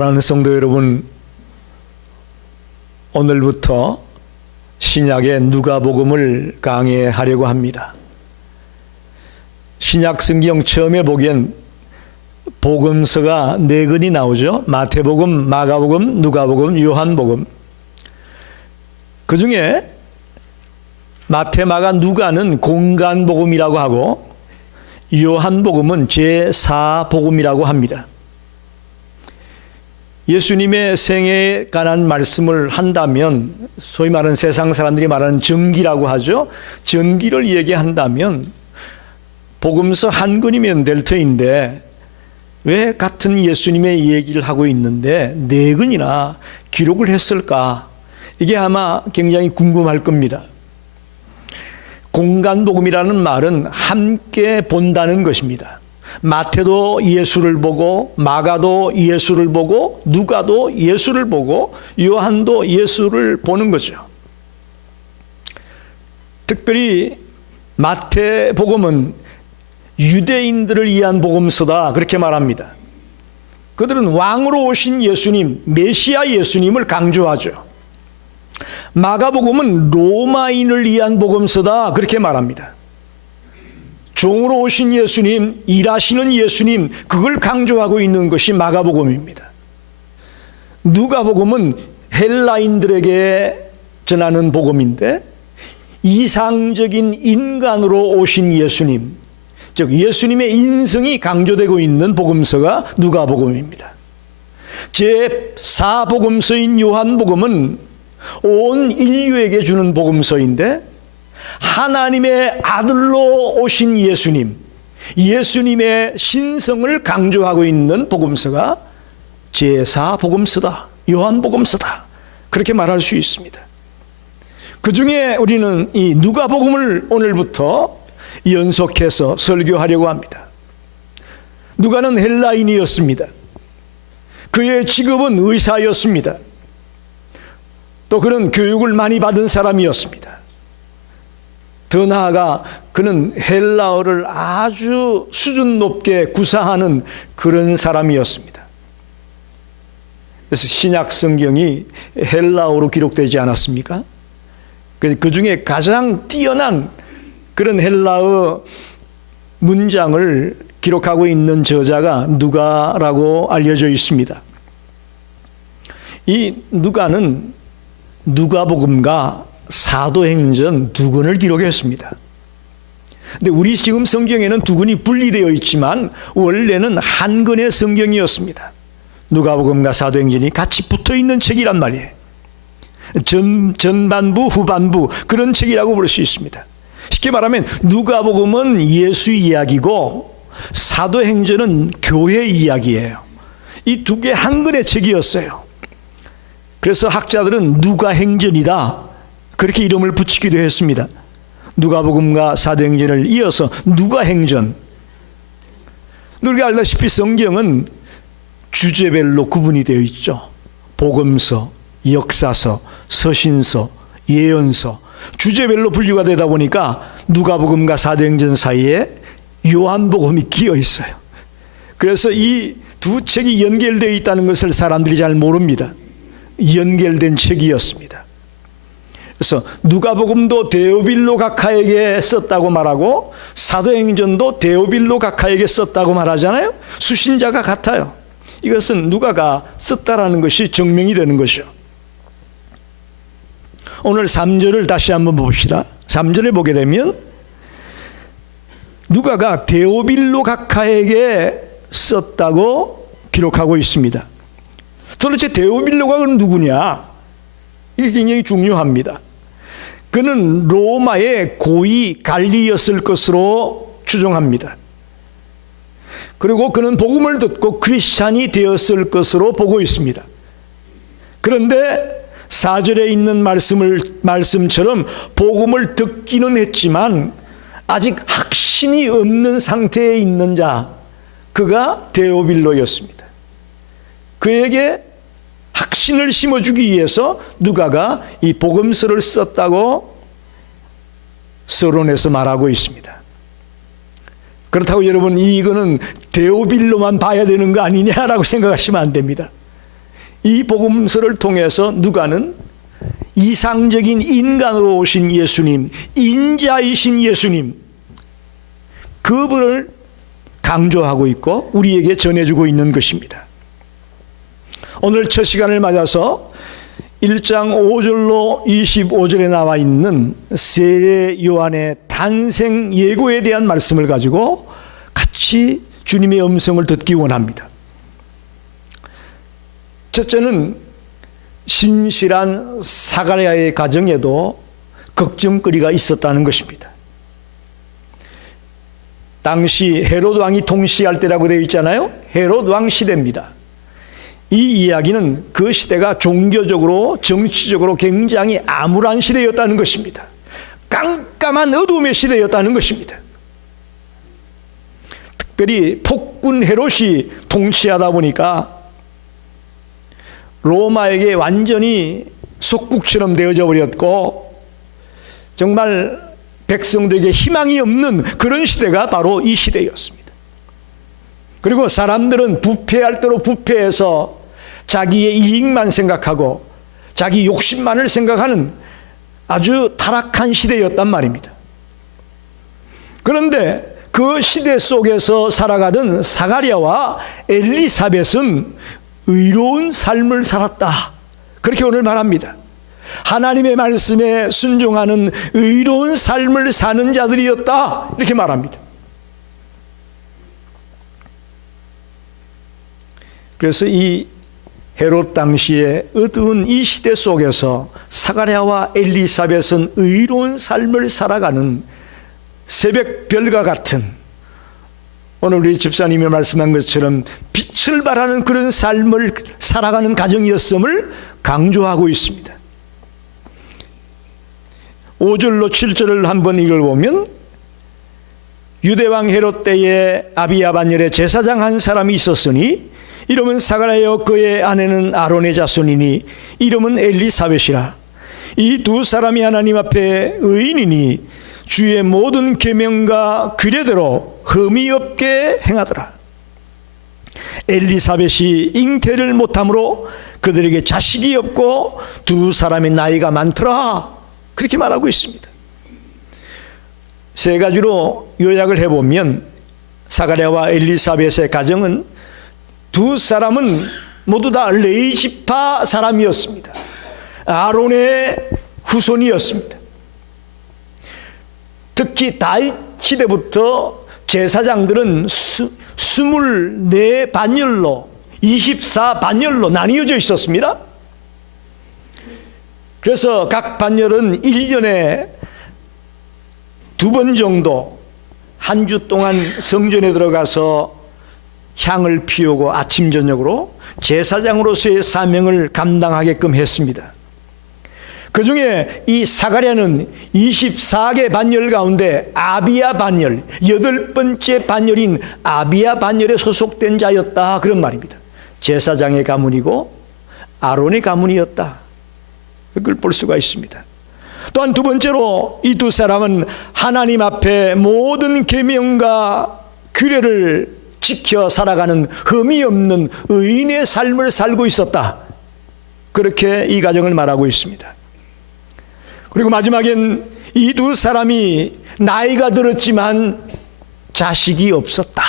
사랑하는 성도 여러분, 오늘부터 신약의 누가복음을 강해하려고 합니다. 신약 성경 처음에 보기엔 복음서가 4권이 나오죠. 마태복음, 마가복음, 누가복음, 요한복음. 그 중에 마태, 마가, 누가는 공간복음이라고 하고 요한복음은 제4복음이라고 합니다. 예수님의 생애에 관한 말씀을 한다면, 소위 말하는 세상 사람들이 말하는 전기라고 하죠. 전기를 얘기한다면 복음서 한 권이면 될 터인데 왜 같은 예수님의 얘기를 하고 있는데 4권이나 기록을 했을까? 이게 아마 굉장히 궁금할 겁니다. 공간복음이라는 말은 함께 본다는 것입니다. 마태도 예수를 보고, 마가도 예수를 보고, 누가도 예수를 보고, 요한도 예수를 보는 거죠. 특별히 마태복음은 유대인들을 위한 복음서다, 그렇게 말합니다. 그들은 왕으로 오신 예수님, 메시아 예수님을 강조하죠. 마가복음은 로마인을 위한 복음서다, 그렇게 말합니다. 종으로 오신 예수님, 일하시는 예수님, 그걸 강조하고 있는 것이 마가복음입니다. 누가복음은 헬라인들에게 전하는 복음인데 이상적인 인간으로 오신 예수님, 즉 예수님의 인성이 강조되고 있는 복음서가 누가복음입니다. 제4복음서인 요한복음은 온 인류에게 주는 복음서인데 하나님의 아들로 오신 예수님, 예수님의 신성을 강조하고 있는 복음서가 제4복음서다, 요한복음서다, 그렇게 말할 수 있습니다. 그 중에 우리는 이 누가복음을 오늘부터 연속해서 설교하려고 합니다. 누가는 헬라인이었습니다. 그의 직업은 의사였습니다. 또 그는 교육을 많이 받은 사람이었습니다. 더 나아가 그는 헬라어를 아주 수준 높게 구사하는 그런 사람이었습니다. 그래서 신약 성경이 헬라어로 기록되지 않았습니까? 그 중에 가장 뛰어난 그런 헬라어 문장을 기록하고 있는 저자가 누가라고 알려져 있습니다. 이 누가는 누가복음과 사도행전 2권을 기록했습니다. 근데 우리 지금 성경에는 2권이 분리되어 있지만 원래는 한 권의 성경이었습니다. 누가복음과 사도행전이 같이 붙어 있는 책이란 말이에요. 전반부, 후반부 그런 책이라고 볼 수 있습니다. 쉽게 말하면 누가복음은 예수 이야기고 사도행전은 교회 이야기예요. 이 2개 한 권의 책이었어요. 그래서 학자들은 누가행전이다, 그렇게 이름을 붙이기도 했습니다. 누가복음과 사도행전을 이어서 누가행전. 우리가 알다시피 성경은 주제별로 구분이 되어 있죠. 복음서, 역사서, 서신서, 예언서, 주제별로 분류가 되다 보니까 누가복음과 사도행전 사이에 요한복음이 끼어 있어요. 그래서 이 2 책이 연결되어 있다는 것을 사람들이 잘 모릅니다. 연결된 책이었습니다. 그래서 누가복음도 데오빌로 각하에게 썼다고 말하고 사도행전도 데오빌로 각하에게 썼다고 말하잖아요. 수신자가 같아요. 이것은 누가가 썼다라는 것이 증명이 되는 것이죠. 오늘 3절을 다시 한번 봅시다. 3절에 보게 되면 누가가 데오빌로 각하에게 썼다고 기록하고 있습니다. 도대체 데오빌로가 그럼 누구냐? 이게 굉장히 중요합니다. 그는 로마의 고위 관리였을 것으로 추정합니다. 그리고 그는 복음을 듣고 크리스찬이 되었을 것으로 보고 있습니다. 그런데 4절에 있는 말씀처럼 복음을 듣기는 했지만 아직 확신이 없는 상태에 있는 자, 그가 데오빌로였습니다. 그에게 확신을 심어주기 위해서 누가가 이 복음서를 썼다고 서론에서 말하고 있습니다. 그렇다고 여러분 이거는 데오빌로만 봐야 되는 거 아니냐라고 생각하시면 안 됩니다. 이 복음서를 통해서 누가는 이상적인 인간으로 오신 예수님, 인자이신 예수님, 그분을 강조하고 있고 우리에게 전해주고 있는 것입니다. 오늘 첫 시간을 맞아서 1장 5절로 25절에 나와 있는 세례 요한의 탄생 예고에 대한 말씀을 가지고 같이 주님의 음성을 듣기 원합니다. 첫째는 신실한 사가랴의 가정에도 걱정거리가 있었다는 것입니다. 당시 헤롯 왕이 통치할 때라고 되어 있잖아요. 헤롯 왕 시대입니다. 이 이야기는 그 시대가 종교적으로 정치적으로 굉장히 암울한 시대였다는 것입니다. 깜깜한 어둠의 시대였다는 것입니다. 특별히 폭군 헤롯이 통치하다 보니까 로마에게 완전히 속국처럼 되어져 버렸고 정말 백성들에게 희망이 없는 그런 시대가 바로 이 시대였습니다. 그리고 사람들은 부패할 대로 부패해서 자기의 이익만 생각하고 자기 욕심만을 생각하는 아주 타락한 시대였단 말입니다. 그런데 그 시대 속에서 살아가던 사가랴와 엘리사벳은 의로운 삶을 살았다. 그렇게 오늘 말합니다. 하나님의 말씀에 순종하는 의로운 삶을 사는 자들이었다. 이렇게 말합니다. 그래서 이 헤롯 당시에 어두운 이 시대 속에서 사가랴와 엘리사벳은 의로운 삶을 살아가는 새벽별과 같은, 오늘 우리 집사님이 말씀한 것처럼 빛을 발하는 그런 삶을 살아가는 가정이었음을 강조하고 있습니다. 5절로 7절을 한번 읽어보면 유대왕 헤롯 때에 아비야 반열에 제사장 한 사람이 있었으니 이름은 사가랴여 그의 아내는 아론의 자손이니 이름은 엘리사벳이라. 이 두 사람이 하나님 앞에 의인이니 주의 모든 계명과 규례대로 흠이 없게 행하더라. 엘리사벳이 잉태를 못함으로 그들에게 자식이 없고 두 사람의 나이가 많더라. 그렇게 말하고 있습니다. 세 가지로 요약을 해보면 사가랴와 엘리사벳의 가정은 두 사람은 모두 다 레위지파 사람이었습니다. 아론의 후손이었습니다. 특히 다윗 시대부터 제사장들은 24반열로 24반열로 나뉘어져 있었습니다. 그래서 각 반열은 1년에 2번 정도 한 주 동안 성전에 들어가서 향을 피우고 아침 저녁으로 제사장으로서의 사명을 감당하게끔 했습니다. 그 중에 이 사가랴는 24개 반열 가운데 아비야 반열, 8번째 반열인 아비야 반열에 소속된 자였다, 그런 말입니다. 제사장의 가문이고 아론의 가문이었다, 그걸 볼 수가 있습니다. 또한 두 번째로 이 두 사람은 하나님 앞에 모든 계명과 규례를 지켜 살아가는 흠이 없는 의인의 삶을 살고 있었다, 그렇게 이 가정을 말하고 있습니다. 그리고 마지막엔 이 두 사람이 나이가 들었지만 자식이 없었다.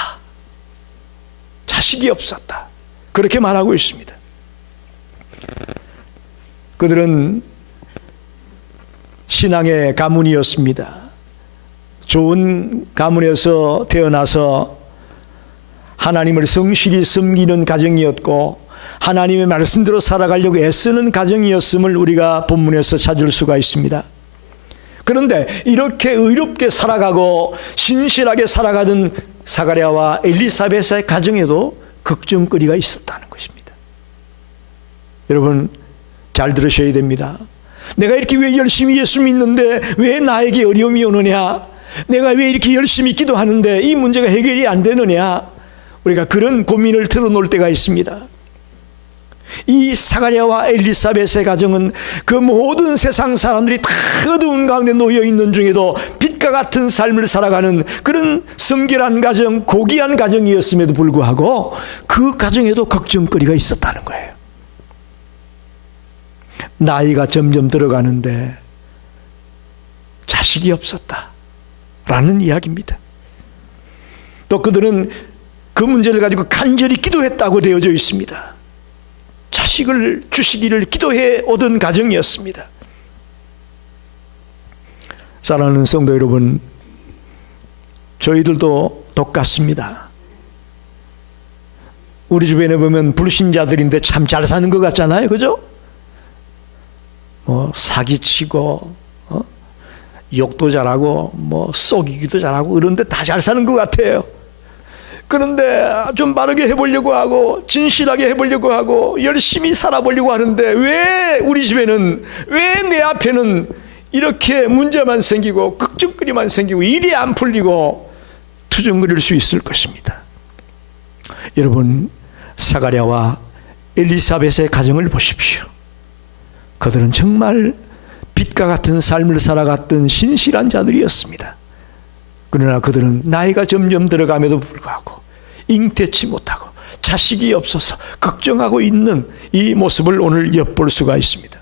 자식이 없었다. 그렇게 말하고 있습니다. 그들은 신앙의 가문이었습니다. 좋은 가문에서 태어나서 하나님을 성실히 섬기는 가정이었고 하나님의 말씀대로 살아가려고 애쓰는 가정이었음을 우리가 본문에서 찾을 수가 있습니다. 그런데 이렇게 의롭게 살아가고 신실하게 살아가던 사가랴와 엘리사벳의 가정에도 걱정거리가 있었다는 것입니다. 여러분 잘 들으셔야 됩니다. 내가 이렇게 왜 열심히 예수 믿는데 왜 나에게 어려움이 오느냐, 내가 왜 이렇게 열심히 기도하는데 이 문제가 해결이 안 되느냐, 우리가 그런 고민을 털어놓을 때가 있습니다. 이 사가랴와 엘리사벳의 가정은 그 모든 세상 사람들이 다 어두운 가운데 놓여 있는 중에도 빛과 같은 삶을 살아가는 그런 성결한 가정, 고귀한 가정이었음에도 불구하고 그 가정에도 걱정거리가 있었다는 거예요. 나이가 점점 들어가는데 자식이 없었다라는 이야기입니다. 또 그들은 그 문제를 가지고 간절히 기도했다고 되어져 있습니다. 자식을 주시기를 기도해 오던 가정이었습니다. 사랑하는 성도 여러분, 저희들도 똑같습니다. 우리 주변에 보면 불신자들인데 참 잘 사는 것 같잖아요, 그죠? 뭐 사기치고 욕도 잘하고 뭐 속이기도 잘하고 이런데 다 잘 사는 것 같아요. 그런데 좀 바르게 해보려고 하고 진실하게 해보려고 하고 열심히 살아보려고 하는데 왜 우리 집에는, 왜 내 앞에는 이렇게 문제만 생기고 걱정거리만 생기고 일이 안 풀리고 투정거릴 수 있을 것입니다. 여러분, 사가랴와 엘리사벳의 가정을 보십시오. 그들은 정말 빛과 같은 삶을 살아갔던 신실한 자들이었습니다. 그러나 그들은 나이가 점점 들어감에도 불구하고 잉태치 못하고 자식이 없어서 걱정하고 있는 이 모습을 오늘 엿볼 수가 있습니다.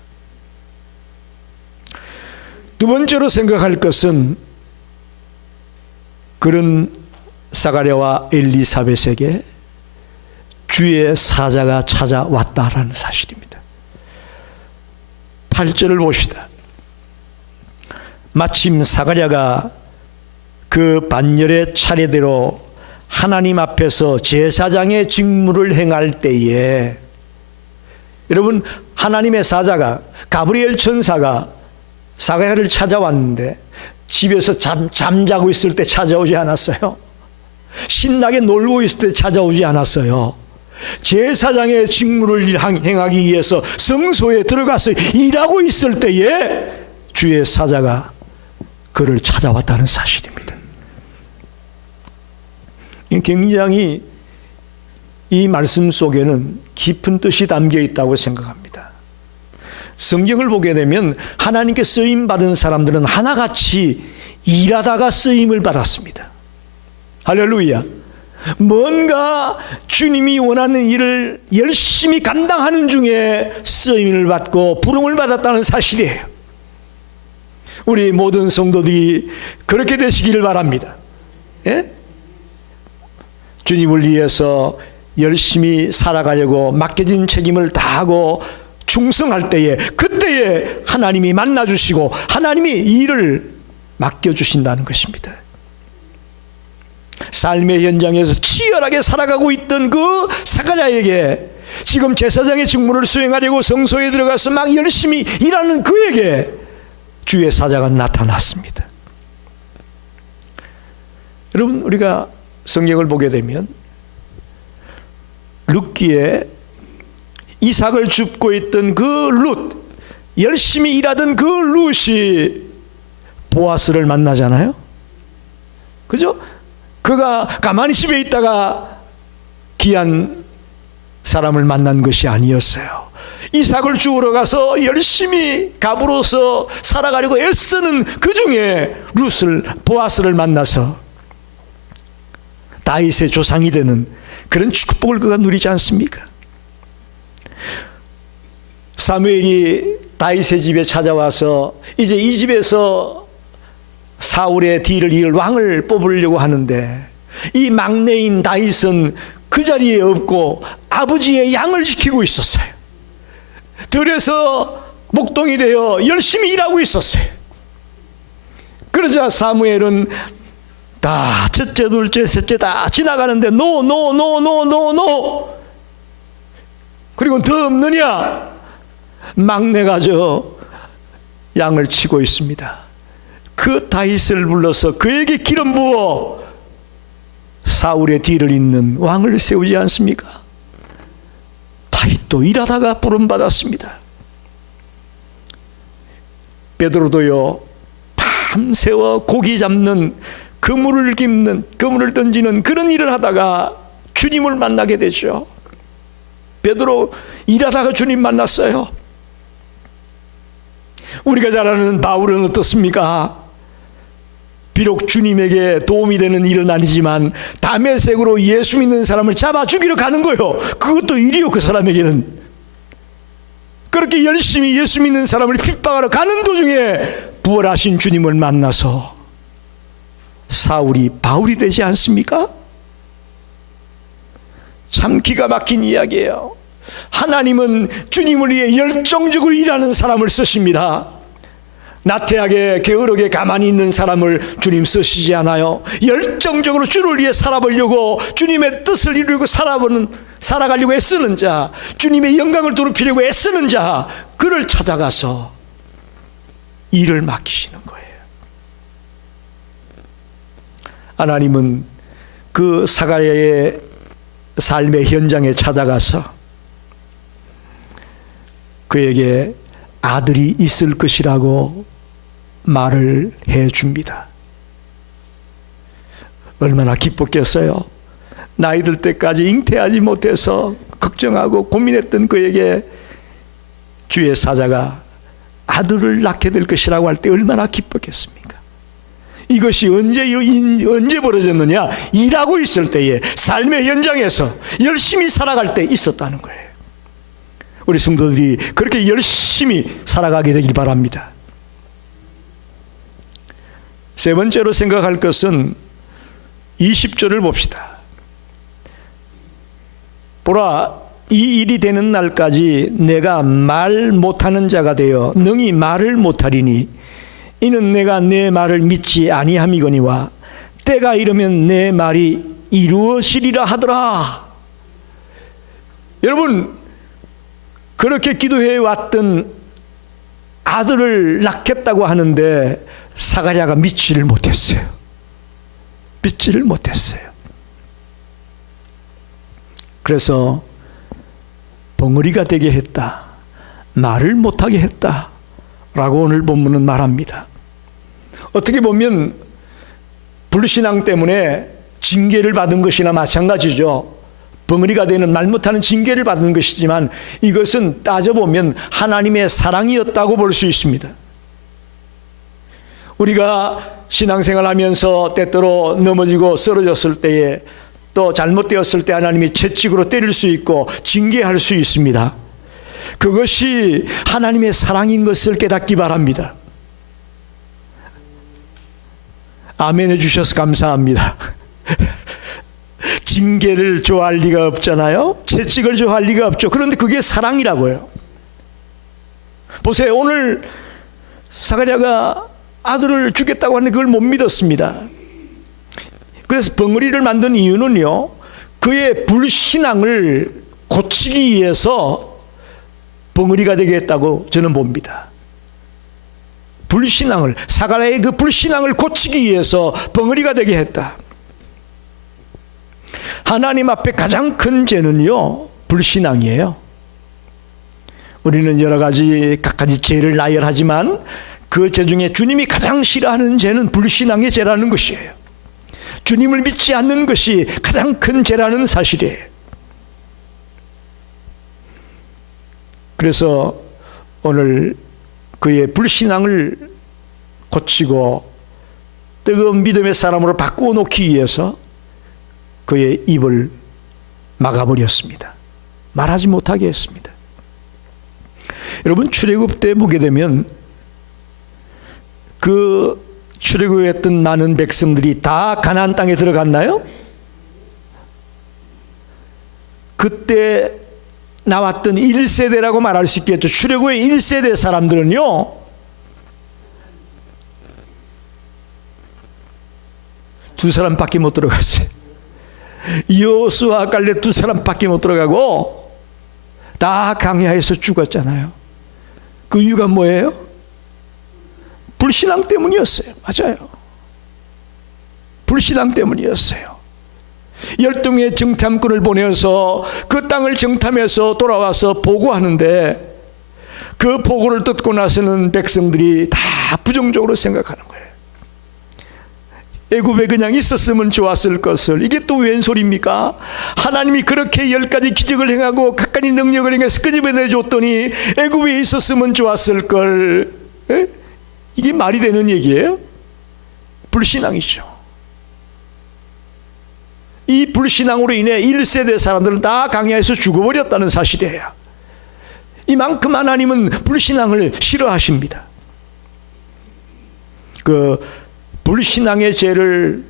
두 번째로 생각할 것은 그런 사가랴와 엘리사벳에게 주의 사자가 찾아왔다라는 사실입니다. 8절을 봅시다. 마침 사가랴가 그 반열의 차례대로 하나님 앞에서 제사장의 직무를 행할 때에, 여러분, 하나님의 사자가, 가브리엘 천사가 사가랴를 찾아왔는데 집에서 잠자고 있을 때 찾아오지 않았어요. 신나게 놀고 있을 때 찾아오지 않았어요. 제사장의 직무를 행하기 위해서 성소에 들어가서 일하고 있을 때에 주의 사자가 그를 찾아왔다는 사실입니다. 굉장히 이 말씀 속에는 깊은 뜻이 담겨 있다고 생각합니다. 성경을 보게 되면 하나님께 쓰임받은 사람들은 하나같이 일하다가 쓰임을 받았습니다. 할렐루야. 뭔가 주님이 원하는 일을 열심히 감당하는 중에 쓰임을 받고 부름을 받았다는 사실이에요. 우리 모든 성도들이 그렇게 되시기를 바랍니다. 예? 주님을 위해서 열심히 살아가려고 맡겨진 책임을 다하고 충성할 때에, 그때에 하나님이 만나주시고 하나님이 일을 맡겨주신다는 것입니다. 삶의 현장에서 치열하게 살아가고 있던 그 사가랴에게 지금 제사장의 직무를 수행하려고 성소에 들어가서 막 열심히 일하는 그에게 주의 사자가 나타났습니다. 여러분, 우리가 성경을 보게 되면 룻기에 이삭을 줍고 있던 그 룻, 열심히 일하던 그 룻이 보아스를 만나잖아요. 그죠? 그가 가만히 집에 있다가 귀한 사람을 만난 것이 아니었어요. 이삭을 주우러 가서 열심히 갑으로서 살아가려고 애쓰는 그 중에 룻을, 보아스를 만나서 다윗의 조상이 되는 그런 축복을 그가 누리지 않습니까? 사무엘이 다윗의 집에 찾아와서 이제 이 집에서 사울의 뒤를 이을 왕을 뽑으려고 하는데 이 막내인 다윗은 그 자리에 없고 아버지의 양을 지키고 있었어요. 들에서 목동이 되어 열심히 일하고 있었어요. 그러자 사무엘은 다 첫째, 둘째, 셋째 다 지나가는데 노 그리고 더 없느냐? 막내가 저 양을 치고 있습니다. 그 다윗을 불러서 그에게 기름 부어 사울의 뒤를 잇는 왕을 세우지 않습니까? 다윗도 일하다가 부름받았습니다. 베드로도요, 밤새워 고기 잡는, 그물을 깁는, 그물을 던지는 그런 일을 하다가 주님을 만나게 되죠. 베드로 일하다가 주님 만났어요. 우리가 잘 아는 바울은 어떻습니까? 비록 주님에게 도움이 되는 일은 아니지만 다메섹으로 예수 믿는 사람을 잡아 죽이러 가는 거예요. 그것도 일이요. 그 사람에게는 그렇게 열심히 예수 믿는 사람을 핍박하러 가는 도중에 부활하신 주님을 만나서 사울이 바울이 되지 않습니까? 참 기가 막힌 이야기예요. 하나님은 주님을 위해 열정적으로 일하는 사람을 쓰십니다. 나태하게 게으르게 가만히 있는 사람을 주님 쓰시지 않아요. 열정적으로 주를 위해 살아보려고, 주님의 뜻을 이루고 살아가려고 애쓰는 자, 주님의 영광을 더럽히려고 애쓰는 자, 그를 찾아가서 일을 맡기시는 거예요. 하나님은 그 사가랴의 삶의 현장에 찾아가서 그에게 아들이 있을 것이라고 말을 해줍니다. 얼마나 기뻤겠어요. 나이 들 때까지 잉태하지 못해서 걱정하고 고민했던 그에게 주의 사자가 아들을 낳게 될 것이라고 할 때 얼마나 기뻤겠습니까? 이것이 언제 벌어졌느냐? 일하고 있을 때에, 삶의 현장에서 열심히 살아갈 때 있었다는 거예요. 우리 성도들이 그렇게 열심히 살아가게 되길 바랍니다. 세 번째로 생각할 것은 20절을 봅시다. 보라, 이 일이 되는 날까지 내가 말 못하는 자가 되어 능히 말을 못하리니 이는 내가 내 말을 믿지 아니함이거니와 때가 이르면 내 말이 이루어지리라 하더라. 여러분, 그렇게 기도해 왔던 아들을 낳겠다고 하는데 사가랴가 믿지를 못했어요. 믿지를 못했어요. 그래서 벙어리가 되게 했다, 말을 못하게 했다 라고 오늘 본문은 말합니다. 어떻게 보면 불신앙 때문에 징계를 받은 것이나 마찬가지죠. 벙어리가 되는, 말 못하는 징계를 받은 것이지만 이것은 따져보면 하나님의 사랑이었다고 볼 수 있습니다. 우리가 신앙생활 하면서 때때로 넘어지고 쓰러졌을 때에, 또 잘못되었을 때 하나님이 채찍으로 때릴 수 있고 징계할 수 있습니다. 그것이 하나님의 사랑인 것을 깨닫기 바랍니다. 아멘 해주셔서 감사합니다. 징계를 좋아할 리가 없잖아요. 채찍을 좋아할 리가 없죠. 그런데 그게 사랑이라고요. 보세요. 오늘 사가랴가 아들을 주겠다고 하는데 그걸 못 믿었습니다. 그래서 벙어리를 만든 이유는요, 그의 불신앙을 고치기 위해서 벙어리가 되게 했다고 저는 봅니다. 불신앙을, 사가랴의 그 불신앙을 고치기 위해서 벙어리가 되게 했다. 하나님 앞에 가장 큰 죄는요, 불신앙이에요. 우리는 여러 가지 각가지 죄를 나열하지만 그 죄 중에 주님이 가장 싫어하는 죄는 불신앙의 죄라는 것이에요. 주님을 믿지 않는 것이 가장 큰 죄라는 사실이에요. 그래서 오늘 그의 불신앙을 고치고 뜨거운 믿음의 사람으로 바꾸어 놓기 위해서 그의 입을 막아버렸습니다. 말하지 못하게 했습니다. 여러분, 출애굽 때 보게 되면 그 출애굽했던 많은 백성들이 다 가나안 땅에 들어갔나요? 그때 나왔던 1세대라고 말할 수 있겠죠. 출애굽의 1세대 사람들은요, 두 사람밖에 못 들어갔어요. 여호수아 갈렙 두 사람밖에 못 들어가고 다 강야에서 죽었잖아요. 그 이유가 뭐예요? 불신앙 때문이었어요. 맞아요. 불신앙 때문이었어요. 열등의 정탐꾼을 보내서 그 땅을 정탐해서 돌아와서 보고하는데 그 보고를 듣고 나서는 백성들이 다 부정적으로 생각하는 거예요. 애굽에 그냥 있었으면 좋았을 것을, 이게 또 웬 소리입니까? 하나님이 그렇게 10가지 기적을 행하고 각가지 능력을 행해서 끄집어내줬더니 애굽에 있었으면 좋았을 걸. 에? 이게 말이 되는 얘기예요? 불신앙이죠. 이 불신앙으로 인해 1세대 사람들은 다 강야에서 죽어버렸다는 사실이에요. 이만큼 하나님은 불신앙을 싫어하십니다. 그 불신앙의 죄를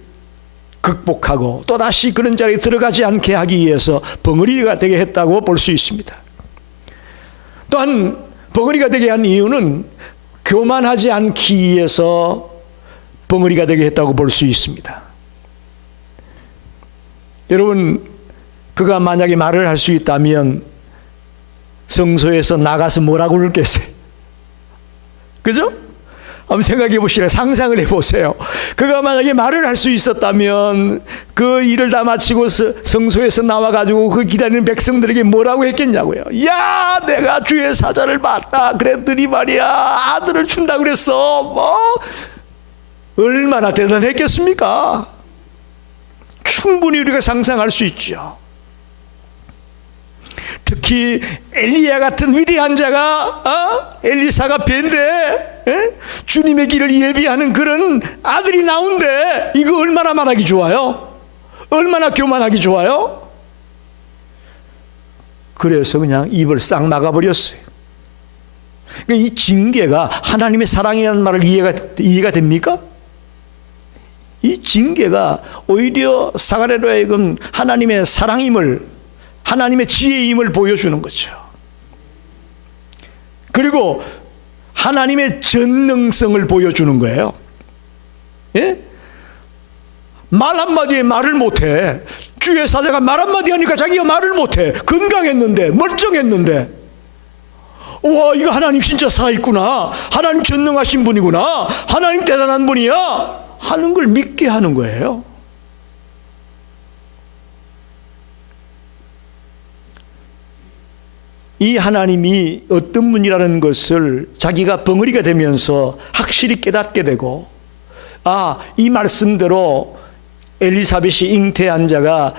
극복하고 또다시 그런 자리에 들어가지 않게 하기 위해서 벙어리가 되게 했다고 볼 수 있습니다. 또한 벙어리가 되게 한 이유는 교만하지 않기 위해서 벙어리가 되게 했다고 볼 수 있습니다. 여러분, 그가 만약에 말을 할 수 있다면 성소에서 나가서 뭐라고 그랬겠어요? 그죠? 한번 생각해 보시라. 상상을 해 보세요. 그가 만약에 말을 할 수 있었다면 그 일을 다 마치고 성소에서 나와가지고 그 기다리는 백성들에게 뭐라고 했겠냐고요. 야, 내가 주의 사자를 봤다 그랬더니 말이야, 아들을 준다 그랬어. 뭐 얼마나 대단했겠습니까? 충분히 우리가 상상할 수 있죠. 특히 엘리야 같은 위대한 자가 엘리사가 벤데 주님의 길을 예비하는 그런 아들이 나온데 이거 얼마나 말하기 좋아요? 얼마나 교만하기 좋아요? 그래서 그냥 입을 싹 막아버렸어요. 그러니까 이 징계가 하나님의 사랑이라는 말을 이해가 됩니까? 이 징계가 오히려 사가랴로 하여금 하나님의 사랑임을, 하나님의 지혜임을 보여주는 거죠. 그리고 하나님의 전능성을 보여주는 거예요. 예? 말 한마디에 말을 못해. 주의 사자가 말 한마디 하니까 자기가 말을 못해. 건강했는데, 멀쩡했는데, 와, 이거 하나님 진짜 살아있구나, 하나님 전능하신 분이구나, 하나님 대단한 분이야 하는 걸 믿게 하는 거예요. 이 하나님이 어떤 분이라는 것을 자기가 벙어리가 되면서 확실히 깨닫게 되고, 이 말씀대로 엘리사벳이 잉태한 자가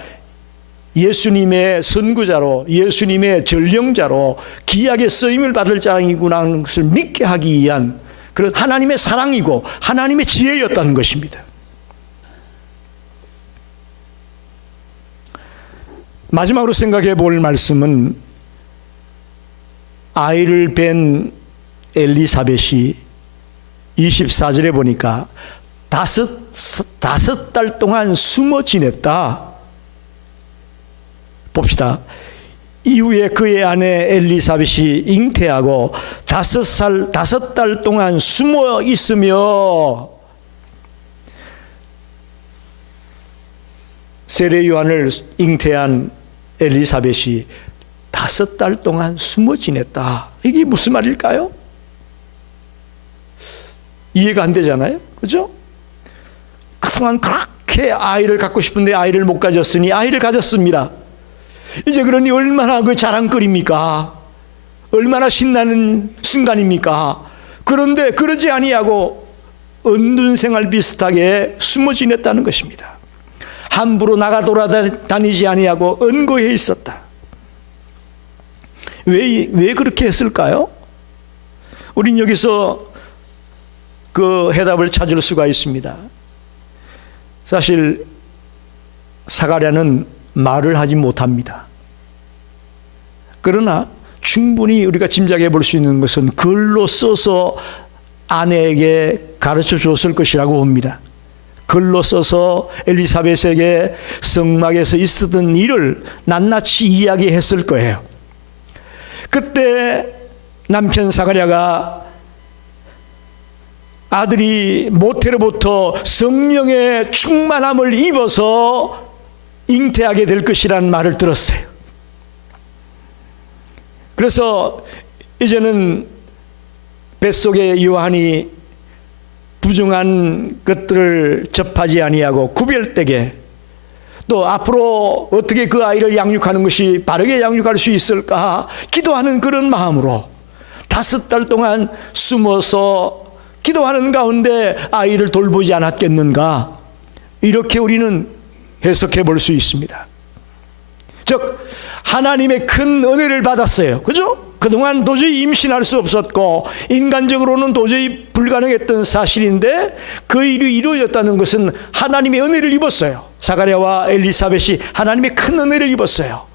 예수님의 선구자로, 예수님의 전령자로 귀하게 쓰임을 받을 자이구나 하는 것을 믿게 하기 위한 그런 하나님의 사랑이고 하나님의 지혜였다는 것입니다. 마지막으로 생각해 볼 말씀은 아이를 뵌 엘리사벳이 24절에 보니까 다섯 달 동안 숨어 지냈다. 봅시다. 이후에 그의 아내 엘리사벳이 잉태하고 5달 동안 숨어 있으며 세례 요한을 잉태한 엘리사벳이 5달 동안 숨어 지냈다. 이게 무슨 말일까요? 이해가 안 되잖아요. 그죠? 그동안 그렇게 아이를 갖고 싶은데 아이를 못 가졌으니 아이를 가졌습니다. 이제 그러니 얼마나 그 자랑거리입니까? 얼마나 신나는 순간입니까? 그런데 그러지 아니하고 은둔 생활 비슷하게 숨어 지냈다는 것입니다. 함부로 나가 돌아다니지 아니하고 은거해 있었다. 왜 그렇게 했을까요? 우린 여기서 그 해답을 찾을 수가 있습니다. 사실 사가랴는 말을 하지 못합니다. 그러나 충분히 우리가 짐작해 볼 수 있는 것은 글로 써서 아내에게 가르쳐 줬을 것이라고 봅니다. 글로 써서 엘리사벳에게 성막에서 있었던 일을 낱낱이 이야기했을 거예요. 그때 남편 사가랴가 아들이 모태로부터 성령의 충만함을 입어서 잉태하게 될 것이라는 말을 들었어요. 그래서 이제는 뱃속의 요한이 부정한 것들을 접하지 아니하고 구별되게, 또 앞으로 어떻게 그 아이를 양육하는 것이 바르게 양육할 수 있을까 기도하는 그런 마음으로 5달 동안 숨어서 기도하는 가운데 아이를 돌보지 않았겠는가, 이렇게 우리는 해석해 볼 수 있습니다. 즉 하나님의 큰 은혜를 받았어요. 그죠? 그동안 도저히 임신할 수 없었고 인간적으로는 도저히 불가능했던 사실인데 그 일이 이루어졌다는 것은 하나님의 은혜를 입었어요. 사가랴와 엘리사벳이 하나님의 큰 은혜를 입었어요.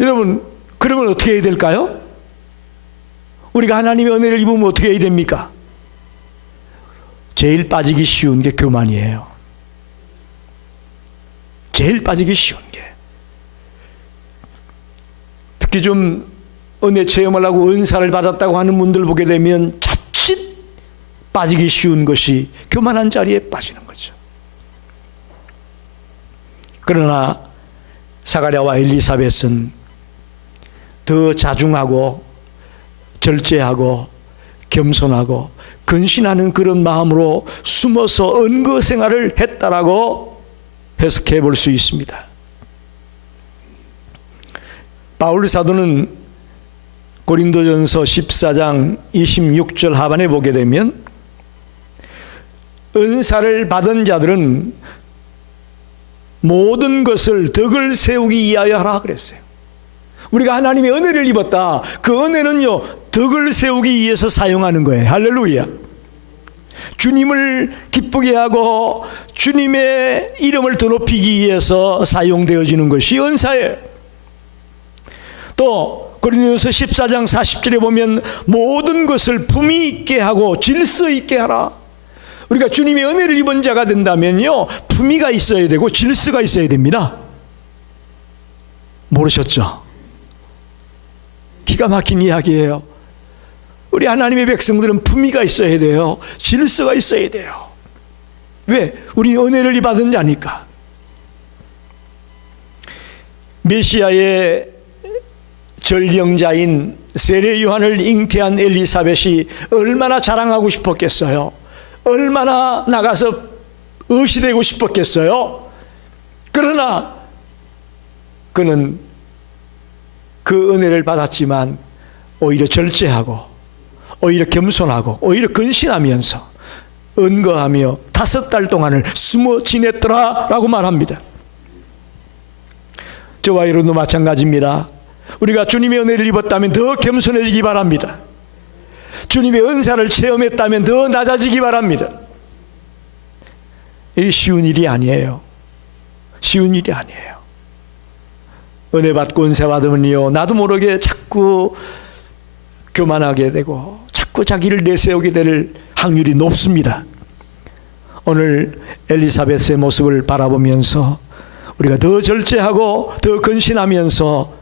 여러분, 그러면 어떻게 해야 될까요? 우리가 하나님의 은혜를 입으면 어떻게 해야 됩니까? 제일 빠지기 쉬운 게 교만이에요. 제일 빠지기 쉬운 게. 특히 좀 은혜 체험을 하고 은사를 받았다고 하는 분들 보게 되면 자칫 빠지기 쉬운 것이 교만한 자리에 빠지는 거죠. 그러나 사가랴와 엘리사벳은 더 자중하고 절제하고 겸손하고 근신하는 그런 마음으로 숨어서 은거 생활을 했다라고 해석해 볼 수 있습니다. 바울 사도는 고린도전서 14장 26절 하반에 보게 되면 은사를 받은 자들은 모든 것을 덕을 세우기 위하여 하라 그랬어요. 우리가 하나님의 은혜를 입었다. 그 은혜는요, 덕을 세우기 위해서 사용하는 거예요. 할렐루야. 주님을 기쁘게 하고 주님의 이름을 더 높이기 위해서 사용되어지는 것이 은사예요. 또 고린도전서 14장 40절에 보면 모든 것을 품위 있게 하고 질서 있게 하라. 우리가 주님의 은혜를 입은 자가 된다면요, 품위가 있어야 되고 질서가 있어야 됩니다. 모르셨죠? 기가 막힌 이야기예요. 우리 하나님의 백성들은 품위가 있어야 돼요. 질서가 있어야 돼요. 왜? 우리 은혜를 받은 자니까. 메시아의 전령자인 세례 요한을 잉태한 엘리사벳이 얼마나 자랑하고 싶었겠어요. 얼마나 나가서 의시되고 싶었겠어요. 그러나 그는 그 은혜를 받았지만 오히려 절제하고 오히려 겸손하고 오히려 근신하면서 은거하며 5달 동안을 숨어 지냈더라라고 말합니다. 저와 여러분도 마찬가지입니다. 우리가 주님의 은혜를 입었다면 더 겸손해지기 바랍니다. 주님의 은사를 체험했다면 더 낮아지기 바랍니다. 이게 쉬운 일이 아니에요. 쉬운 일이 아니에요. 은혜 받고 은사 받으면요, 나도 모르게 자꾸 교만하게 되고 자꾸 자기를 내세우게 될 확률이 높습니다. 오늘 엘리사벳의 모습을 바라보면서 우리가 더 절제하고 더 근신하면서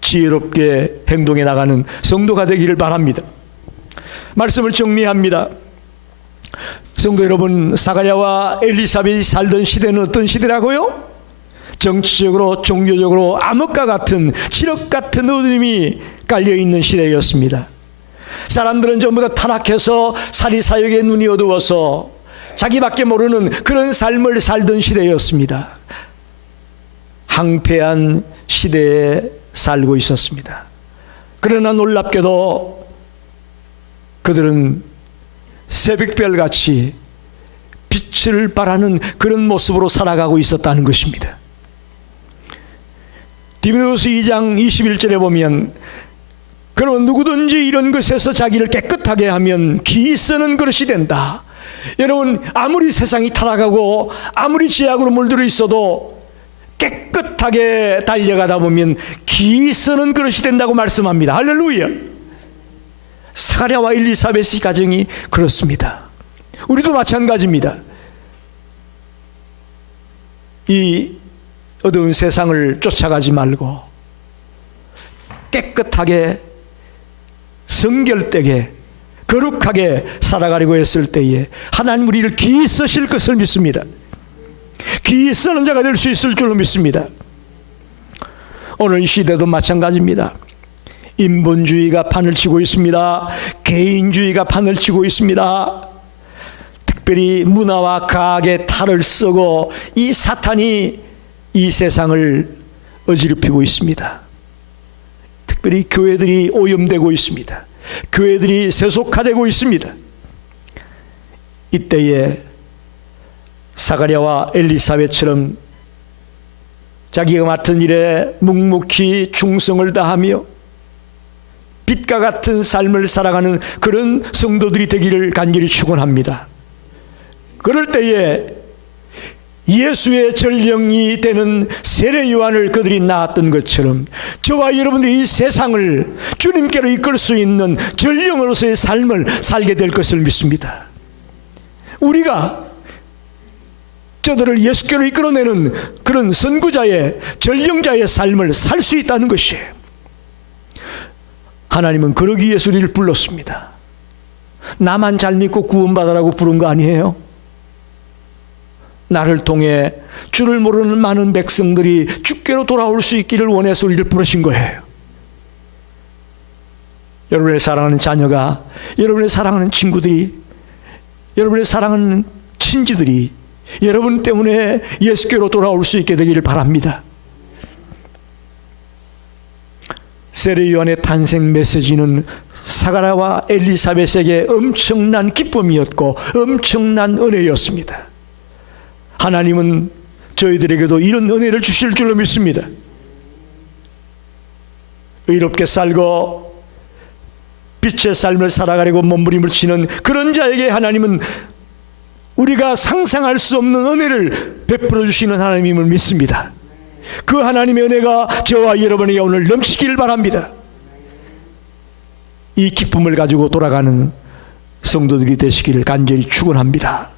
지혜롭게 행동해 나가는 성도가 되기를 바랍니다. 말씀을 정리합니다. 성도 여러분, 사가랴와 엘리사벳이 살던 시대는 어떤 시대라고요? 정치적으로 종교적으로 암흑과 같은 칠흑 같은 어둠이 깔려있는 시대였습니다. 사람들은 전부 다 타락해서 사리사욕에 눈이 어두워서 자기밖에 모르는 그런 삶을 살던 시대였습니다. 황폐한 시대에 살고 있었습니다. 그러나 놀랍게도 그들은 새벽별같이 빛을 발하는 그런 모습으로 살아가고 있었다는 것입니다. 디모데후서 2장 21절에 보면 그러면 누구든지 이런 것에서 자기를 깨끗하게 하면 기 쓰는 그릇이 된다. 여러분, 아무리 세상이 타락하고 아무리 죄악으로 물들어 있어도 깨끗하게 달려가다 보면 기 쓰는 그릇이 된다고 말씀합니다. 할렐루야. 사가랴와 엘리사벳의 가정이 그렇습니다. 우리도 마찬가지입니다. 이 어두운 세상을 쫓아가지 말고 깨끗하게 성결되게 거룩하게 살아가려고 했을 때에 하나님 우리를 기이 쓰실 것을 믿습니다. 기이 쓰는 자가 될 수 있을 줄로 믿습니다. 오늘 이 시대도 마찬가지입니다. 인본주의가 판을 치고 있습니다. 개인주의가 판을 치고 있습니다. 특별히 문화와 과학의 탈을 쓰고 이 사탄이 이 세상을 어지럽히고 있습니다. 특별히 교회들이 오염되고 있습니다. 교회들이 세속화되고 있습니다. 이때에 사가랴와 엘리사벳처럼 자기가 맡은 일에 묵묵히 충성을 다하며 빛과 같은 삶을 살아가는 그런 성도들이 되기를 간절히 축원합니다. 그럴 때에 예수의 전령이 되는 세례 요한을 그들이 낳았던 것처럼 저와 여러분들이 이 세상을 주님께로 이끌 수 있는 전령으로서의 삶을 살게 될 것을 믿습니다. 우리가 저들을 예수께로 이끌어내는 그런 선구자의 전령자의 삶을 살 수 있다는 것이에요. 하나님은 그러기 위해서 우리를 불렀습니다. 나만 잘 믿고 구원받으라고 부른 거 아니에요? 나를 통해 주를 모르는 많은 백성들이 주께로 돌아올 수 있기를 원해서 우리를 부르신 거예요. 여러분의 사랑하는 자녀가, 여러분의 사랑하는 친구들이, 여러분의 사랑하는 친지들이 여러분 때문에 예수께로 돌아올 수 있게 되기를 바랍니다. 세례 요한의 탄생 메시지는 사가랴와 엘리사벳에게 엄청난 기쁨이었고 엄청난 은혜였습니다. 하나님은 저희들에게도 이런 은혜를 주실 줄로 믿습니다. 의롭게 살고 빛의 삶을 살아가려고 몸부림을 치는 그런 자에게 하나님은 우리가 상상할 수 없는 은혜를 베풀어 주시는 하나님임을 믿습니다. 그 하나님의 은혜가 저와 여러분에게 오늘 넘치기를 바랍니다. 이 기쁨을 가지고 돌아가는 성도들이 되시기를 간절히 축원합니다.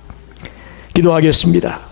기도하겠습니다.